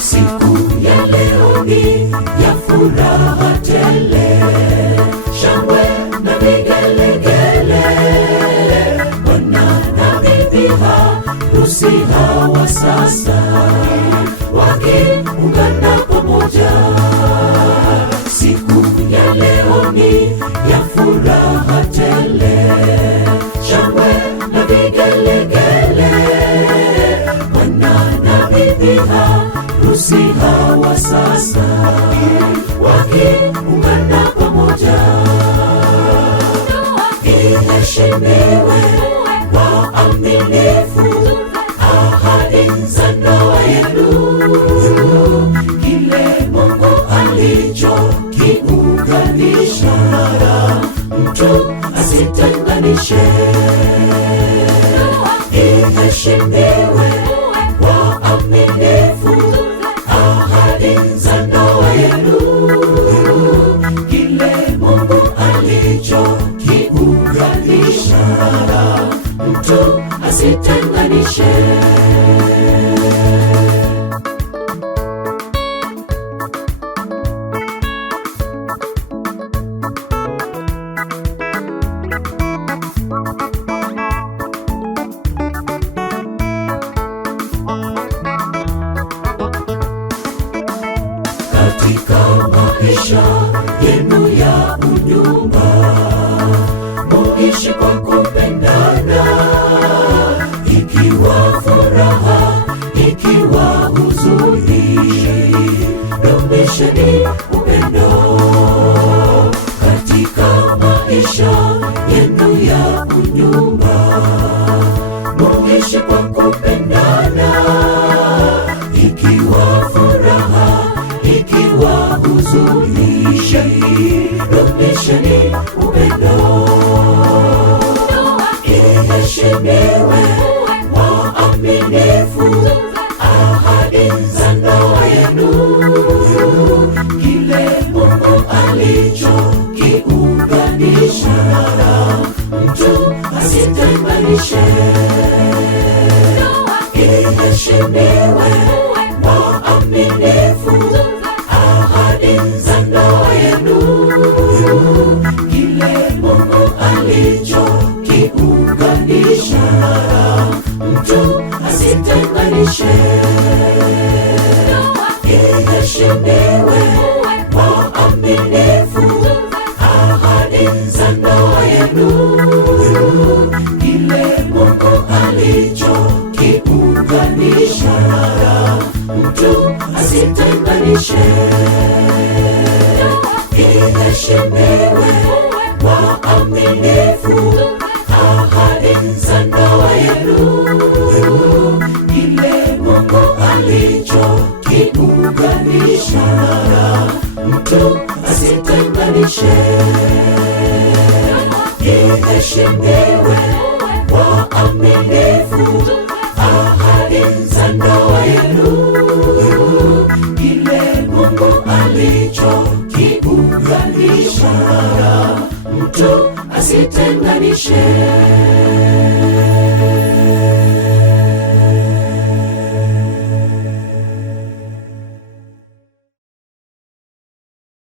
Siku ya leo ni ya furaha tele, shangwe na vigelegele. Bwana na bibi harusi hawa sasa wakiungana pamoja. Siku ya leo ni ya furaha tele, shangwe na vigelegele. Bwana na bibi harusi hawa sasa wakiungana pamoja. Iheshimiwe waaminifu, ahadi za ndoa yenu. Kile Mungu alichokiunganisha, mtu asitenganishe. Iheshimiwe waaminifu, ahadi za ndoa yenu. Kile Mungu alichokiunganisha, mtu asitenganishe. Katika maisha yenu ya unyumba, muishi kwa kupendana, ikiwa furaha, ikiwa huzuni, dumisheni upendo. Katika maisha yenu ya unyumba, muishi kwa kupendana, ikiwa furaha, ikiwa huzuni, dumisheni upendo. Iheshimiwe waaminifu, ahadi za ndoa yenu. Kile Mungu alichokiunganisha, mtu asitenganishe. Iheshimiwe waaminifu, ahadi za ndoa yenu. Kile Mungu alichokiunganisha, mtu asitenganishe. Iheshimiwe waaminifu, ahadi za ndoa yenu. Kile Mungu alichokiunganisha, mtu asitenganishe. Iheshimiwe waaminifu, ahadi za ndoa yenu. Kile Mungu alichokiunganisha, mtu asitenganishe. Iheshimiwe waaminifu,